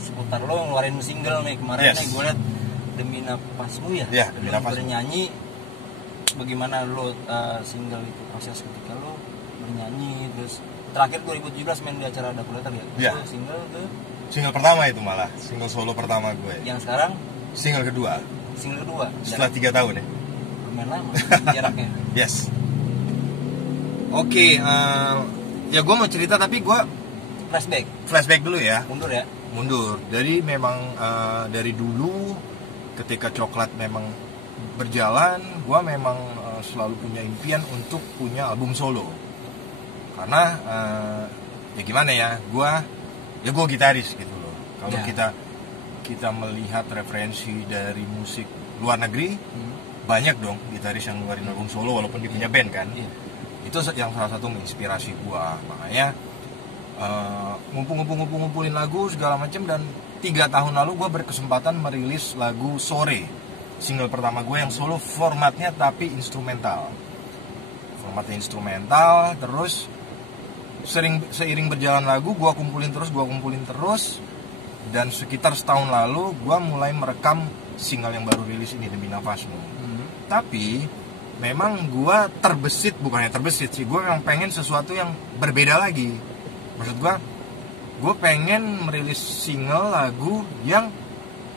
seputar lo ngeluarin single nih kemarin nih gue liat Demi Napasmu ya. Iya, Demi Napasmu. Bernyanyi, bagaimana lo single itu proses ketika lo bernyanyi, terus terakhir 2017 main di acara Dakuliter ya. Iya. Single pertama itu malah, single solo pertama gue. Yang sekarang? Single kedua. Setelah 3 tahun ya. Lumayan lama jaraknya. Yes. Oke, ya gue mau cerita tapi gue flashback dulu ya. Mundur. Jadi memang dari dulu ketika Coklat memang berjalan, gue memang selalu punya impian untuk punya album solo. Karena ya gimana ya, gue gitaris gitu loh. Kalau kita melihat referensi dari musik luar negeri, banyak dong gitaris yang ngeluarin album solo walaupun dia punya band kan. Itu yang salah satu menginspirasi gua. Makanya ngumpulin lagu segala macam, dan 3 tahun lalu gua berkesempatan merilis lagu Sore, single pertama gue yang solo, formatnya tapi instrumental. Terus seiring berjalan lagu gua kumpulin terus, dan sekitar setahun lalu gua mulai merekam single yang baru rilis ini, Demi Napasmu. Tapi memang gue bukannya terbesit sih, gue memang pengen sesuatu yang berbeda lagi. Maksud gue pengen merilis single lagu yang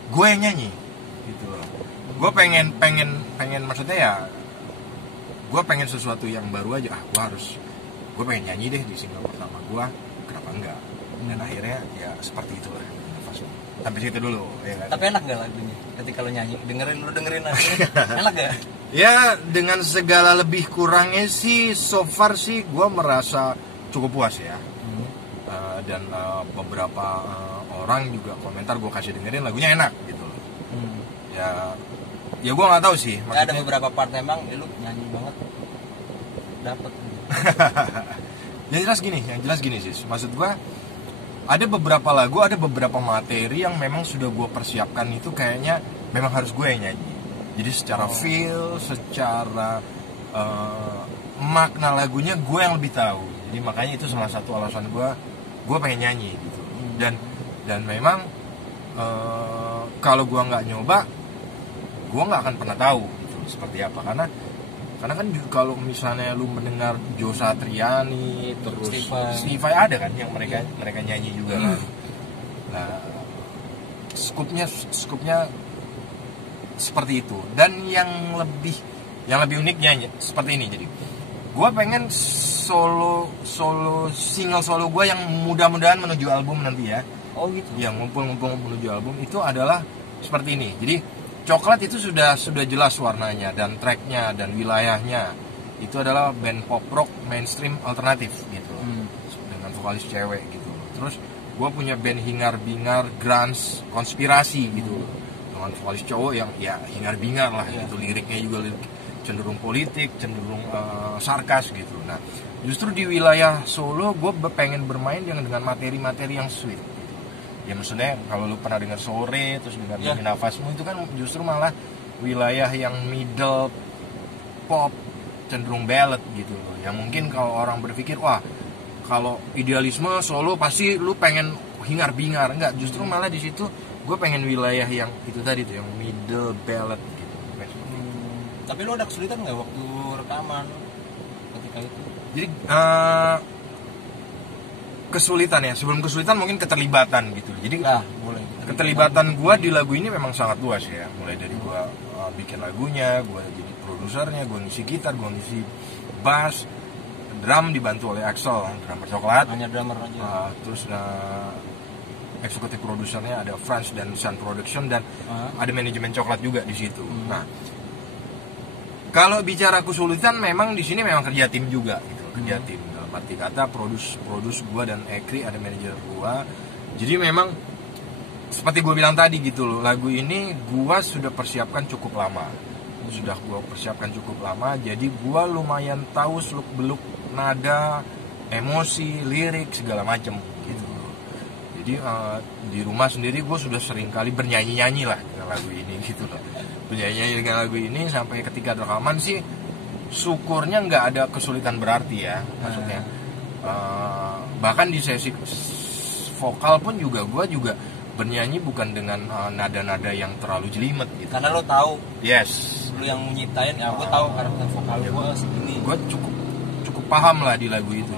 gue yang nyanyi gitu loh. Gue pengen maksudnya ya, gue pengen sesuatu yang baru aja. Gue pengen nyanyi deh di single pertama gue, kenapa enggak? Dan akhirnya ya seperti itulah. Sampai situ dulu ya kan? Tapi enak gak lagunya ketika lo nyanyi? Dengerin lagunya enak gak? Ya dengan segala lebih kurangnya sih, so far sih gue merasa cukup puas ya. Dan beberapa orang juga komentar gue kasih dengerin lagunya enak gitu. Ya gue nggak tahu sih. Ya, ada beberapa part emang lu nyanyi banget dapet. Yang jelas gini sih. Maksud gue ada beberapa lagu, ada beberapa materi yang memang sudah gue persiapkan, itu kayaknya memang harus gue yang nyanyi. Jadi secara feel, secara makna lagunya gue yang lebih tahu. Jadi makanya itu salah satu alasan gue pengen nyanyi gitu. Dan memang kalau gue nggak nyoba, gue nggak akan pernah tahu gitu seperti apa. Karena kan kalau misalnya lu mendengar Joe Satriani, terus Stevie ada kan yang mereka nyanyi juga kan. Nah, skupnya seperti itu. Dan yang lebih uniknya seperti ini. Jadi gue pengen single solo gue yang mudah-mudahan menuju album nanti ya. Oh gitu. Yang ngumpul menuju album itu adalah seperti ini. Jadi Coklat itu sudah jelas warnanya dan tracknya dan wilayahnya. Itu adalah band pop rock mainstream alternatif gitu, dengan vokalis cewek gitu. Terus gue punya band hingar-bingar grunge konspirasi gitu, dengan vokalis cowok yang ya hingar-bingar lah gitu. Liriknya juga cenderung politik, cenderung sarkas gitu. Nah justru di wilayah Solo gue pengen bermain dengan materi-materi yang sweet. Ya maksudnya kalau lu pernah dengar Sore, terus dengar Demi Napasmu, itu kan justru malah wilayah yang middle pop, cenderung ballad gitu. Yang mungkin kalau orang berpikir, wah kalau idealisme Solo pasti lu pengen hingar-bingar. Enggak, justru malah di situ gue pengen wilayah yang itu tadi tuh, yang middle ballad gitu. Tapi lu ada kesulitan nggak waktu rekaman ketika itu? Jadi kesulitan ya, sebelum kesulitan mungkin keterlibatan gitu. Jadi keterlibatan gue di lagu ini memang sangat luas ya. Mulai dari gue bikin lagunya, gue jadi produsernya, gue ngisi gitar, gue ngisi bass, drum dibantu oleh Axel, drummer Coklat. Hanya drummer aja. Terus eksekutif produsernya ada Franz dan Sun Production, dan ada manajemen Coklat juga di situ. Nah, kalau bicara kesulitan memang di sini memang kerja tim juga gitu, kerja tim. Arti kata produce gue dan Ekri, ada manajer gue. Jadi memang seperti gue bilang tadi gitu loh, lagu ini gue sudah persiapkan cukup lama. Jadi gue lumayan tahu seluk beluk nada, emosi, lirik segala macem gitu. Jadi di rumah sendiri gue sudah sering kali bernyanyi lah dengan lagu ini gitu loh. Bernyanyi dengan lagu ini sampai ketika rekaman sih syukurnya nggak ada kesulitan berarti ya, maksudnya bahkan di sesi vokal pun gue bernyanyi bukan dengan nada-nada yang terlalu jelimet gitu. Karena lo tahu, Yes, lo yang nyiptain, ya gue tahu karakter vokal gue segini. gue cukup paham lah di lagu itu.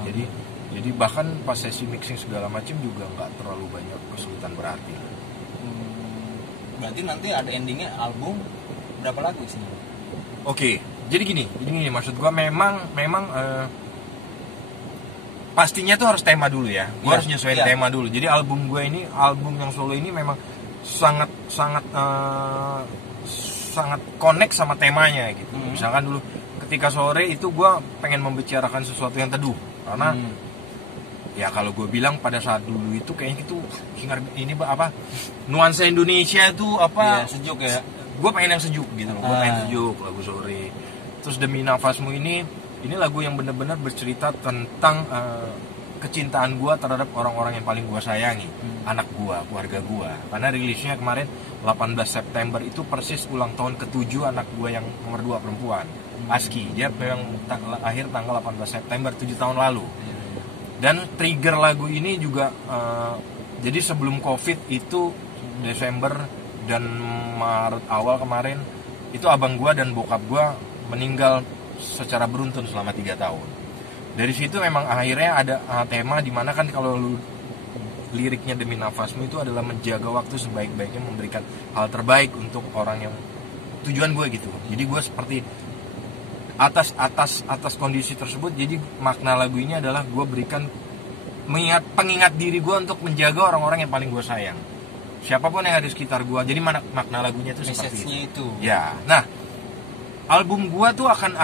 Jadi bahkan pas sesi mixing segala macam juga nggak terlalu banyak kesulitan berarti. Berarti nanti ada endingnya album berapa lagu sih? Oke, jadi gini maksud gue memang pastinya tuh harus tema dulu ya. Gue harus nyesuaiin tema dulu. Jadi album gue ini, album yang solo ini memang sangat connect sama temanya gitu. Misalkan dulu ketika sore itu gue pengen membicarakan sesuatu yang teduh karena ya kalau gue bilang pada saat dulu itu kayaknya itu ini apa nuansa Indonesia tuh apa sejuk ya. Gue pengen yang sejuk gitu loh. Gue pengen sejuk lagu sore. Terus Demi Nafasmu ini lagu yang benar-benar bercerita tentang kecintaan gue terhadap orang-orang yang paling gue sayangi, anak gue, keluarga gue. Karena rilisnya kemarin 18 September itu persis ulang tahun ke-7 anak gue yang nomor 2 perempuan, Aski. Dia memang lahir tanggal 18 September 7 tahun lalu. Dan trigger lagu ini juga jadi sebelum Covid itu Desember dan Maret awal kemarin itu abang gue dan bokap gue meninggal secara beruntun selama 3 tahun. Dari situ memang akhirnya ada tema dimana kan kalau lu liriknya Demi Nafasmu itu adalah menjaga waktu sebaik-baiknya, memberikan hal terbaik untuk orang yang tujuan gue gitu. Jadi gue seperti atas kondisi tersebut, jadi makna lagu ini adalah gue berikan pengingat diri gue untuk menjaga orang-orang yang paling gue sayang, siapapun yang ada di sekitar gue. Jadi makna lagunya itu seperti itu. Ya, nah album gua tuh akan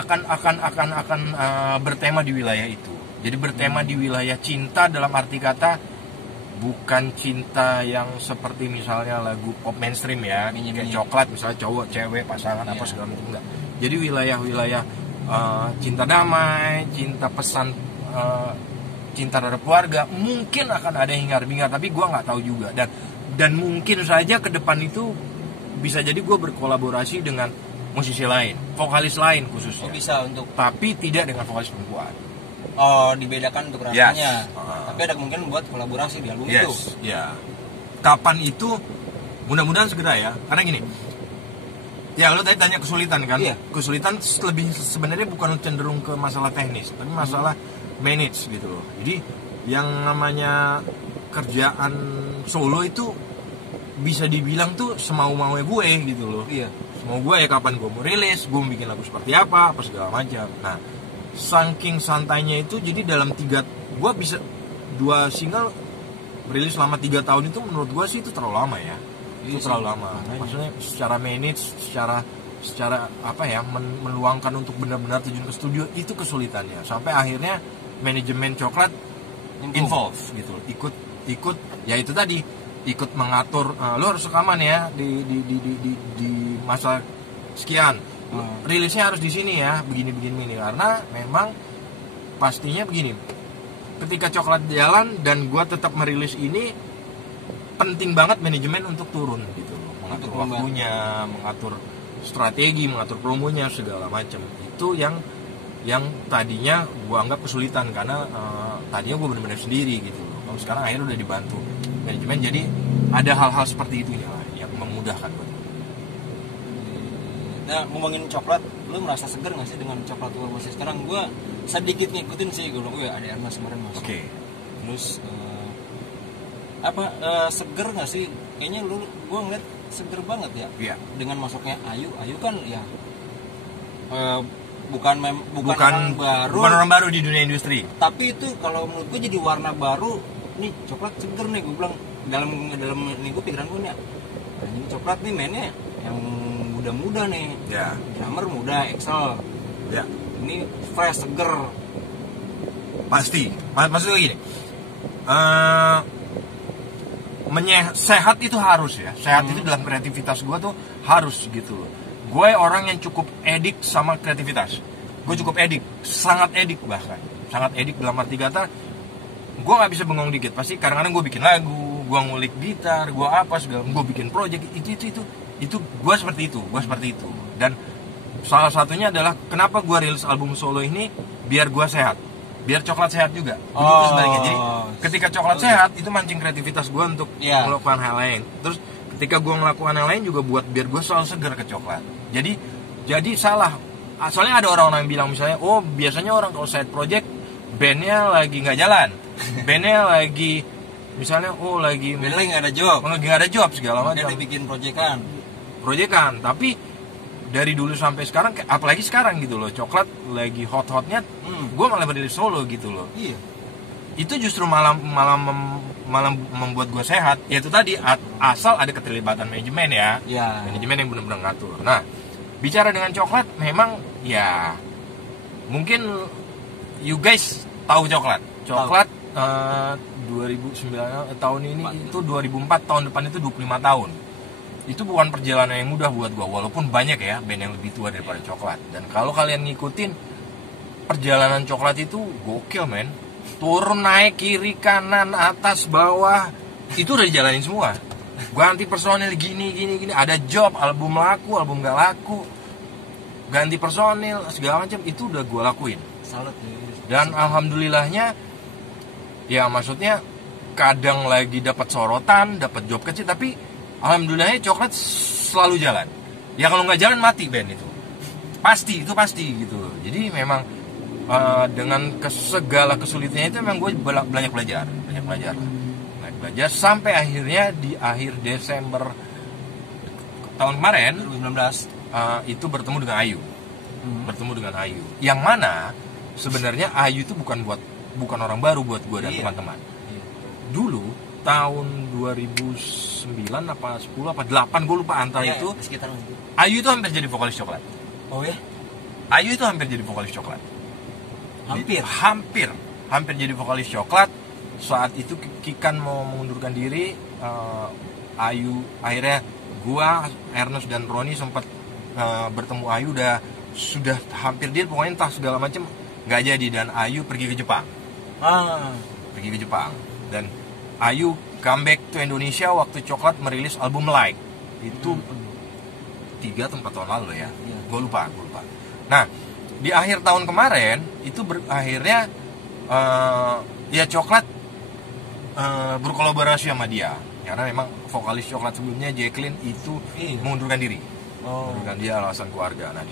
bertema di wilayah itu. Jadi bertema di wilayah cinta dalam arti kata bukan cinta yang seperti misalnya lagu pop mainstream ya, kayak Coklat misalnya cowok, cewek, pasangan apa segala macam, enggak. Jadi wilayah cinta damai, cinta pesan, cinta terhadap keluarga. Mungkin akan ada hingar-bingar, tapi gua nggak tahu juga. Dan mungkin saja ke depan itu bisa jadi gua berkolaborasi dengan musisi lain, vokalis lain khususnya. Bisa untuk, tapi tidak dengan vokalis perempuan. Oh, dibedakan untuk rasanya. Tapi ada kemungkinan buat kolaborasi di album itu. Ya. Kapan itu? Mudah-mudahan segera ya. Karena gini. Ya, lo tadi tanya kesulitan kan? Iya. Kesulitan lebih sebenarnya bukan cenderung ke masalah teknis, tapi masalah manage gitu loh. Jadi yang namanya kerjaan solo itu bisa dibilang tuh semau-maunya gue gitu loh. Iya. Mau gue ya kapan gue mau rilis, gue mau bikin lagu seperti apa segala macam. Nah, saking santainya itu, jadi dalam 2 single rilis selama 3 tahun itu menurut gue sih itu terlalu lama ya. Itu terlalu lama. Maksudnya secara manage, secara apa ya, meluangkan untuk benar-benar terjun ke studio itu kesulitannya. Sampai akhirnya manajemen Coklat involve gitu, ikut ya itu tadi, ikut mengatur, lo harus rekaman ya di masa sekian, rilisnya harus di sini ya, begini karena memang pastinya begini, ketika Coklat jalan dan gua tetap merilis ini, penting banget manajemen untuk turun gitu, mengatur waktunya, mengatur strategi, mengatur promonya segala macam. Itu yang tadinya gua anggap kesulitan karena tadinya gua benar-benar sendiri gitu. Kalau sekarang akhirnya udah dibantu manajemen, jadi ada hal-hal seperti itu ya yang memudahkan buat. Nah, ngomongin Coklat, lu merasa seger nggak sih dengan Coklat Luar Masih? Sekarang gue sedikit ngikutin sih, gue bilang, ada Ernest kemarin masuk. Oke. Terus seger nggak sih? Kayaknya gue ngeliat seger banget ya. Iya. Dengan masuknya Ayu kan ya bukan orang baru. Bukan orang baru di dunia industri. Tapi itu kalau menurut gue jadi warna baru. Nih Coklat seger nih, gue bilang dalam nih gue pikiran gue nih, ini Coklat nih mainnya yang muda-muda nih, ya. Drummer muda, Excel, ya. Ini fresh, seger. Pasti, maksudnya gini, sehat itu harus ya, sehat itu dalam kreativitas gue tuh harus gitu loh. Gue orang yang cukup edik sama kreativitas, gue cukup edik, sangat edik bahkan, sangat edik dalam arti kata, gue nggak bisa bengong dikit, pasti kadang-kadang gue bikin lagu, gue ngulik gitar, gue apa segala, gue bikin project itu gue seperti itu, dan salah satunya adalah kenapa gue rilis album solo ini biar gue sehat, biar coklat sehat juga. Begitu sebaliknya. Jadi ketika coklat Oh, sehat itu mancing kreativitas gue untuk Iya. melakukan hal lain. Terus ketika gue melakukan hal lain juga buat biar gue selalu segar ke coklat. Jadi salah. Soalnya ada orang-orang yang bilang misalnya, oh biasanya orang kalau side project bandnya lagi nggak jalan, bandnya lagi misalnya lagi Bener nggak ada job. nggak ada job segala Makanya macam dibikin proyekan. tapi dari dulu sampai sekarang apalagi sekarang gitu loh, coklat lagi hot-hotnya, gue malah berdiri solo gitu loh. Iya. Itu justru malah membuat gue sehat, yaitu tadi asal ada keterlibatan manajemen ya, Ya. manajemen yang benar-benar ngatur. Nah, bicara dengan coklat memang ya mungkin you guys tahu coklat 2009 tahun ini itu 2004, tahun depan itu 25 tahun. Itu bukan perjalanan yang mudah buat gue, walaupun banyak ya band yang lebih tua daripada coklat. Dan kalau kalian ngikutin perjalanan coklat itu gokil men, turun naik kiri kanan atas bawah itu udah dijalanin semua. Ganti personil gini, ada job, album laku, album gak laku, ganti personil segala macam itu udah gue lakuin. Salut. Dan alhamdulillahnya ya maksudnya kadang lagi dapat sorotan, dapat job kecil, tapi alhamdulillahnya coklat selalu jalan. Ya kalau nggak jalan mati band itu. Pasti gitu. Jadi memang dengan segala kesulitannya itu memang gue banyak belajar sampai akhirnya di akhir Desember tahun kemarin 2019. itu bertemu dengan Ayu. Yang mana sebenarnya Ayu itu bukan orang baru buat gue dan teman-teman. Dulu tahun 2009 apa 10 apa 8 gue lupa antara itu sekitar itu. Ayu itu hampir jadi vokalis coklat. Oh ya? Ayu itu hampir jadi vokalis coklat. Hampir jadi vokalis coklat. Saat itu Kikan mau mengundurkan diri, Ayu akhirnya gua, Ernest dan Roni sempat bertemu Ayu, sudah hampir dia pokoknya entah segala macam nggak jadi, dan Ayu pergi ke Jepang. Dan Ayu comeback to Indonesia waktu coklat merilis album Like itu 3 atau 4 tahun lalu ya. Gue lupa. Nah di akhir tahun kemarin itu akhirnya ya coklat berkolaborasi sama dia karena memang vokalis coklat sebelumnya Jacqueline itu mengundurkan diri. Mengundurkan dia alasan keluarga. Nah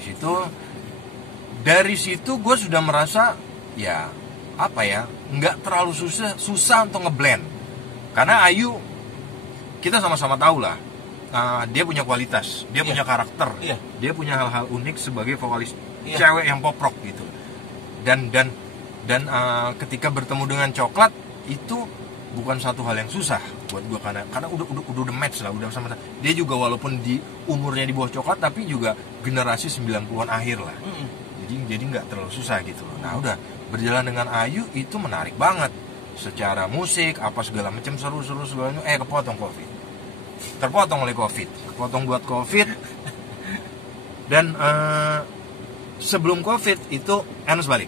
dari situ gue sudah merasa ya nggak terlalu susah untuk ngeblend, karena Ayu kita sama-sama tahu lah, dia punya kualitas, dia punya karakter, dia punya hal-hal unik sebagai vokalis cewek yang pop rock gitu. Dan ketika bertemu dengan coklat itu bukan satu hal yang susah buat gue, karena udah match lah, udah sama. Dia juga walaupun di umurnya di bawah coklat tapi juga generasi 90-an akhir lah. Jadi nggak terlalu susah gitu loh. Nah udah berjalan dengan Ayu itu menarik banget secara musik apa segala macam, seru segalanya. Terpotong oleh Covid buat Covid. Dan sebelum Covid itu Ernest balik.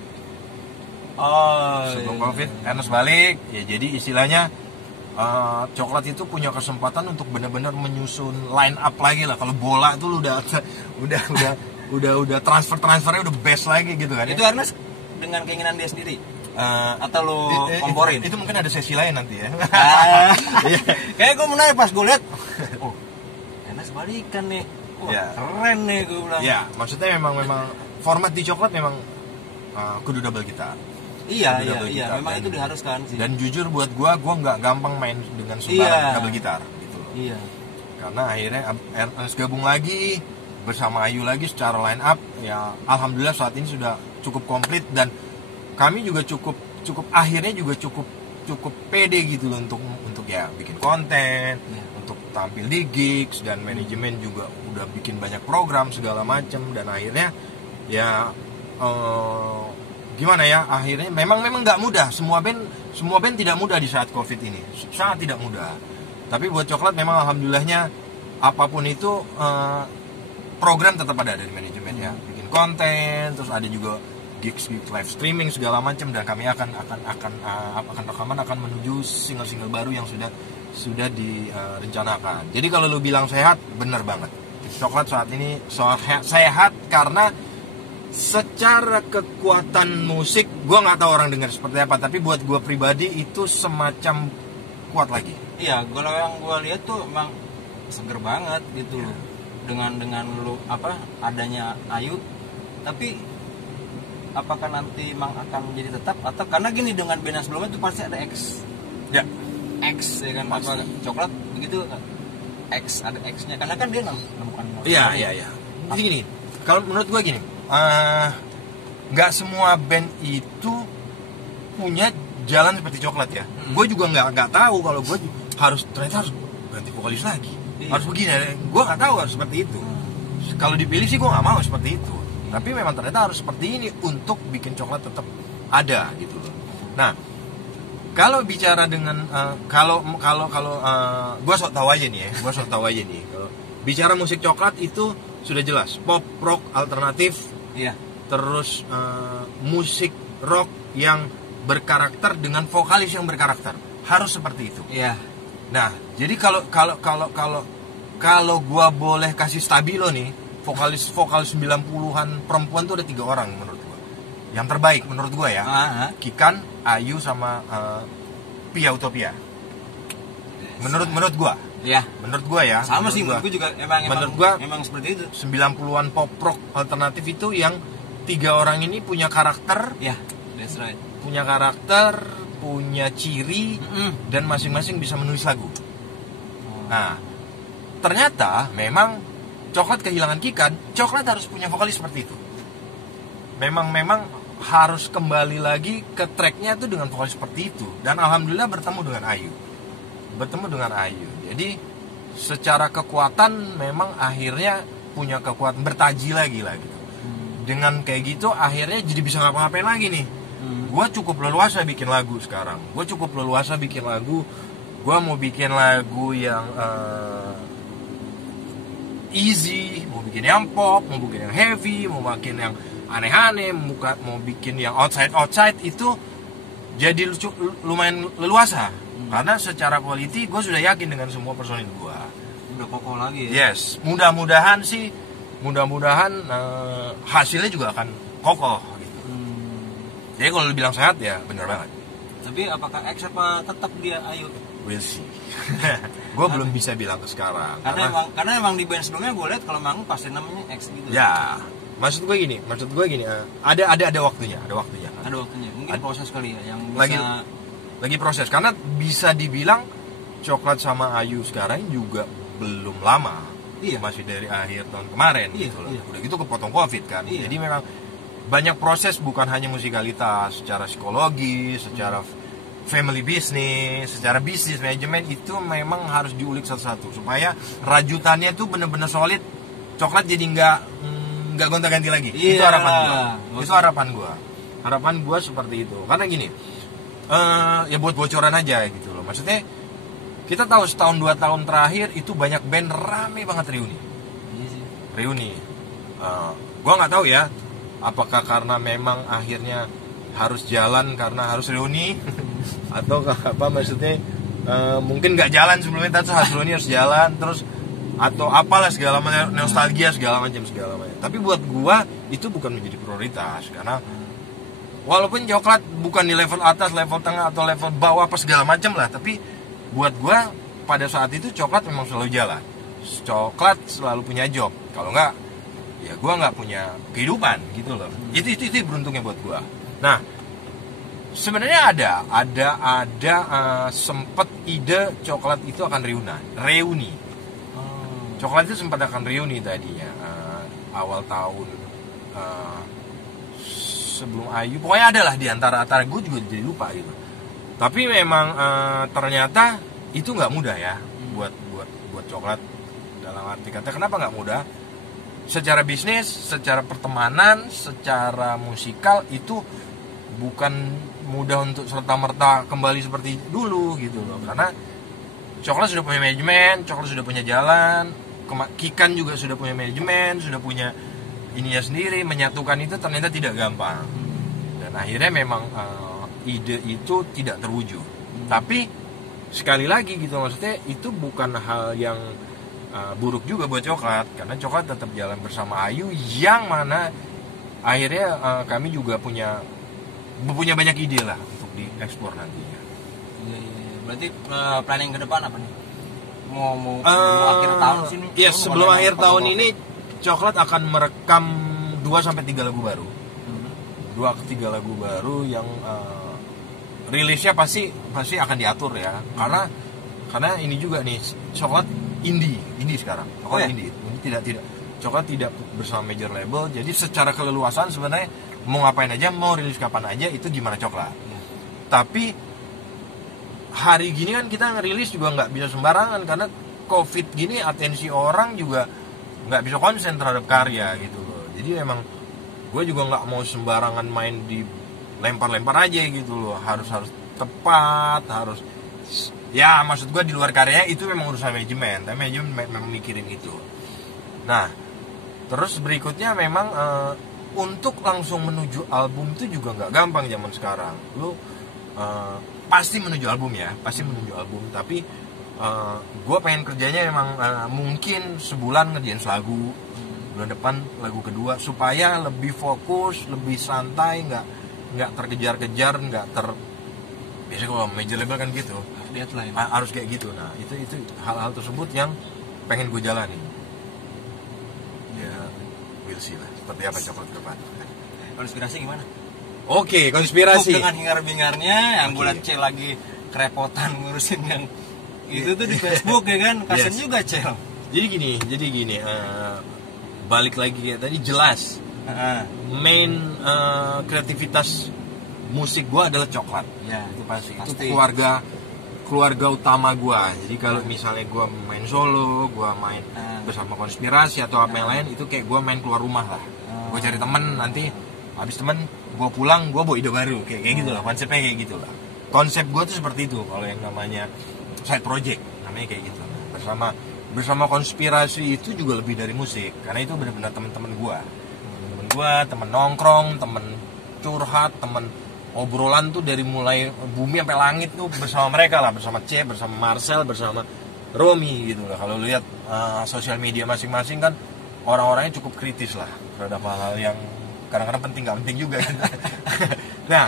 Sebelum Covid Ernest balik ya, jadi istilahnya coklat itu punya kesempatan untuk benar-benar menyusun line up lagi lah. Kalau bola tuh udah transfernya udah best lagi gitu kan. Itu Ernest dengan keinginan dia sendiri atau lo komporin? Itu mungkin ada sesi lain nanti ya. Kayak gue menarik pas gue lihat, Ernest balikan nih. Keren nih gue bilang. Ya maksudnya memang format di coklat memang kudu double gitar. Iya, memang itu diharuskan sih. Dan jujur buat gue nggak gampang main dengan sembarang double gitar gitu loh. Iya. Karena akhirnya Ernest gabung lagi bersama Ayu lagi secara line up ya, alhamdulillah saat ini sudah cukup komplit, dan kami juga cukup akhirnya juga cukup pede gitu loh untuk ya bikin konten, untuk tampil di gigs, dan manajemen juga udah bikin banyak program segala macam. Dan akhirnya ya gimana ya, akhirnya memang nggak mudah, semua band tidak mudah di saat Covid ini, sangat tidak mudah. Tapi buat coklat memang alhamdulillahnya apapun itu program tetap ada dari manajemen ya, bikin konten, terus ada juga gigs live streaming segala macam, dan kami akan rekaman akan menuju single baru yang sudah direncanakan. Jadi kalau lu bilang sehat, bener banget. Coklat saat ini sehat karena secara kekuatan musik gue nggak tahu orang dengar seperti apa, tapi buat gue pribadi itu semacam kuat lagi. Iya, kalau yang gue lihat tuh emang seger banget gitu loh. Dengan lu adanya Ayu, tapi apakah nanti emang akan menjadi tetap atau karena gini dengan band yang sebelumnya itu pasti ada X. Ya. X ya kan, apa Coklat begitu X, ada X-nya karena kan dia nemukan. Iya. Jadi gini, kalau menurut gue gini, nggak semua band itu punya jalan seperti Coklat ya. Gue juga nggak tahu kalau gue ternyata harus ganti vokalis lagi. Iya. Harus begini, gue nggak tahu harus seperti itu. Kalau dipilih sih gue nggak mau seperti itu. Tapi memang ternyata harus seperti ini untuk bikin Coklat tetap ada gitu loh. Nah, kalau bicara dengan kalau gue sok tahu aja nih. Kalau bicara musik Coklat itu sudah jelas pop rock alternatif. Iya. Terus musik rock yang berkarakter dengan vokalis yang berkarakter, harus seperti itu. Iya. Nah, jadi kalau gua boleh kasih stabilo nih, vokalis 90-an perempuan tuh ada 3 orang menurut gua. Yang terbaik menurut gua ya. Kikan, Ayu sama Pia Utopia. Menurut gua. Iya. Menurut gua ya. Sama sih menurut gua juga emang seperti itu. 90-an pop rock alternatif itu yang 3 orang ini punya karakter. Ya, that's right. Punya karakter, punya ciri, dan masing-masing bisa menulis lagu. Nah, ternyata memang Coklat kehilangan Kikan, Coklat harus punya vokalis seperti itu. Memang harus kembali lagi ke tracknya tuh dengan vokalis seperti itu. Dan alhamdulillah bertemu dengan Ayu. Jadi secara kekuatan memang akhirnya punya kekuatan bertaji lagi lah gitu. Dengan kayak gitu akhirnya jadi bisa ngapa-ngapain lagi nih. Gue cukup leluasa bikin lagu sekarang. Gue mau bikin lagu yang easy, mau bikin yang pop, mau bikin yang heavy, mau bikin yang aneh-aneh, mau bikin yang outside itu jadi lumayan leluasa. Karena secara quality gue sudah yakin dengan semua personil gue. Udah kokoh lagi ya. Yes, mudah-mudahan hasilnya juga akan kokoh gitu. Jadi kalau bilang sehat ya benar banget. Tapi apakah X apa tetap dia Ayu? We'll see. Gue belum bisa bilang ke sekarang. Karena emang di band sebelumnya gue lihat kalau manggung pasti namanya X gitu. Ya, maksud gue gini, ada waktunya. Ada waktunya. Mungkin proses kali ya yang bisa lagi proses karena bisa dibilang Coklat sama Ayu sekarang juga belum lama. Iya. Masih dari akhir tahun kemarin gitu loh. Iya. Udah gitu kepotong Covid kan. Iya. Jadi memang banyak proses, bukan hanya musikalitas, secara psikologi, secara family business, secara bisnis manajemen itu memang harus diulik satu-satu supaya rajutannya itu benar-benar solid. Coklat jadi nggak gonta-ganti lagi. Iya. Itu harapan gua. Harapan gua seperti itu. Karena gini, ya buat bocoran aja gitu loh. Maksudnya kita tahu setahun 2 tahun terakhir itu banyak band rame banget reuni. Iya sih. Reuni. Gua nggak tahu ya, apakah karena memang akhirnya harus jalan karena harus reuni atau apa maksudnya mungkin nggak jalan sebelumnya terus harus reuni harus jalan terus atau apalah segala macam nostalgia segala macam. Tapi buat gua itu bukan menjadi prioritas karena walaupun Coklat bukan di level atas, level tengah atau level bawah apa segala macam lah, tapi buat gua pada saat itu Coklat memang selalu jalan. Coklat selalu punya job. Kalau nggak ya gue nggak punya kehidupan gitu loh. Itu beruntungnya buat gue. Nah, sebenarnya ada sempet ide Coklat itu akan reuni. Coklat itu sempat akan reuni tadinya awal tahun sebelum Ayu. Pokoknya ada lah di antara gue juga jadi lupa gitu. Tapi memang ternyata itu nggak mudah ya buat Coklat. Dalam arti kata kenapa nggak mudah? Secara bisnis, secara pertemanan, secara musikal itu bukan mudah untuk serta-merta kembali seperti dulu gitu loh. Karena Coklat sudah punya manajemen, Coklat sudah punya jalan, Kikan juga sudah punya manajemen, sudah punya ininya sendiri. Menyatukan itu ternyata tidak gampang. Dan akhirnya memang ide itu tidak terwujud. Tapi sekali lagi gitu, maksudnya itu bukan hal yang buruk juga buat Coklat, karena Coklat tetap jalan bersama Ayu yang mana akhirnya kami juga punya banyak ide lah untuk diekspor nantinya. Iya. Berarti planning ke depan apa nih? Mau akhir tahun sini? Yes, sebelum akhir tahun ini Coklat akan merekam 2-3 lagu baru. 2-3 lagu baru yang rilisnya pasti akan diatur ya. Karena ini juga nih, Coklat indie sekarang. Coklat indie. Ini tidak Coklat tidak bersama major label. Jadi secara keleluasan sebenarnya mau ngapain aja, mau rilis kapan aja itu gimana Coklat. Tapi hari gini kan kita ngerilis juga nggak bisa sembarangan karena COVID gini, atensi orang juga nggak bisa konsen terhadap karya gitu loh. Jadi emang gue juga nggak mau sembarangan main di lempar-lempar aja gitu loh. Harus tepat, harus ya maksud gue di luar karya itu memang urusan manajemen. Tapi manajemen memang mikirin itu. Nah terus berikutnya memang untuk langsung menuju album itu juga nggak gampang zaman sekarang. Lu pasti menuju album ya, tapi gue pengen kerjanya memang mungkin sebulan ngerjain lagu, bulan depan lagu kedua supaya lebih fokus, lebih santai, nggak terkejar-kejar, biasanya kalau major label kan gitu, deadline harus kayak gitu. Nah itu hal-hal tersebut yang pengen gue jalanin. Ya, we'll see lah seperti apa Coklat ke depan. Konspirasi gimana? Oke, konspirasi. Dengan hingar-bingarnya yang gue liat Cel lagi kerepotan ngurusin yang itu tuh di Facebook ya kan, kasian juga Cel. Jadi gini, balik lagi kayak tadi jelas. Main kreativitas musik gue adalah Coklat. Ya, itu pasti. Itu keluarga utama gue. Jadi kalau misalnya gue main solo, gue main bersama konspirasi atau apa yang lain, itu kayak gue main keluar rumah lah. Gue cari temen, nanti habis temen gue pulang, gue bawa ide baru kayak gitu lah, konsepnya kayak gitu lah. Konsep gue tuh seperti itu kalau yang namanya side project, namanya kayak gitu. Bersama konspirasi itu juga lebih dari musik, karena itu benar-benar teman-teman gue, teman nongkrong, teman curhat, teman obrolan tuh dari mulai bumi sampai langit tuh bersama mereka lah, bersama C, bersama Marcel, bersama Romi gitu lah. Kalau lihat sosial media masing-masing kan orang-orangnya cukup kritis lah terhadap hal-hal yang kadang-kadang penting nggak penting juga gitu. Nah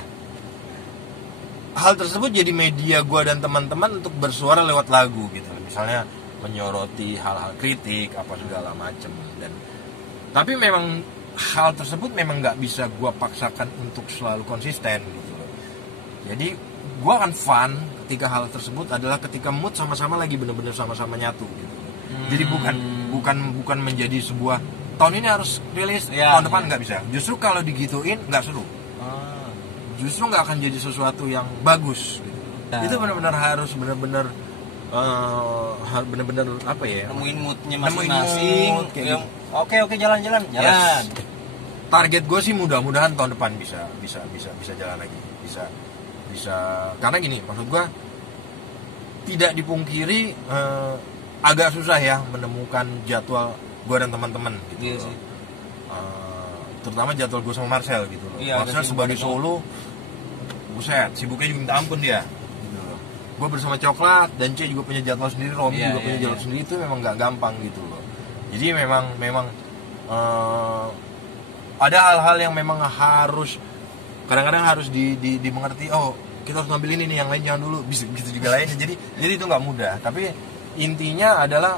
hal tersebut jadi media gue dan teman-teman untuk bersuara lewat lagu gitu, misalnya menyoroti hal-hal kritik apa segala macem. Tapi memang hal tersebut memang nggak bisa gue paksakan untuk selalu konsisten gitu loh. Jadi gue akan fun ketika hal tersebut adalah ketika mood sama-sama lagi bener-bener sama-sama nyatu gitu. Jadi bukan menjadi sebuah tahun ini harus rilis, tahun depan nggak bisa. Justru kalau digituin nggak seru. Justru nggak akan jadi sesuatu yang bagus gitu. Itu benar-benar harus benar-benar apa ya, nemuin moodnya masing-masing. Oke jalan. Yes. Target gue sih mudah-mudahan tahun depan bisa jalan lagi, bisa karena gini, maksud gue tidak dipungkiri agak susah ya menemukan jadwal gue dan teman-teman gitu. Iya sih. Terutama jadwal gue sama Marcel gitu loh. Iya, Marcel sebagai solo, buset, sibuknya juga minta ampun dia. Gitu. Gue bersama Coklat dan C juga punya jadwal sendiri, Romi juga punya jadwal sendiri, itu memang nggak gampang gitu loh. Jadi memang ada hal-hal yang memang harus kadang-kadang harus dimengerti. Oh, kita harus ngambil ini nih, yang lain jangan dulu. Bisa gitu juga lainnya. Jadi itu nggak mudah. Tapi intinya adalah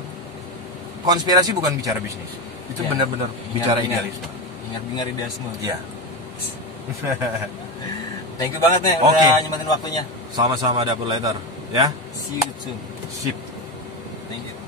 konspirasi bukan bicara bisnis. Itu benar-benar bicara idealisme. Bingar idealisme. Iya. Thank you banget nih udah nyempetin waktunya. Sama-sama Dapur Letter, ya. See you soon. Sip. Thank you.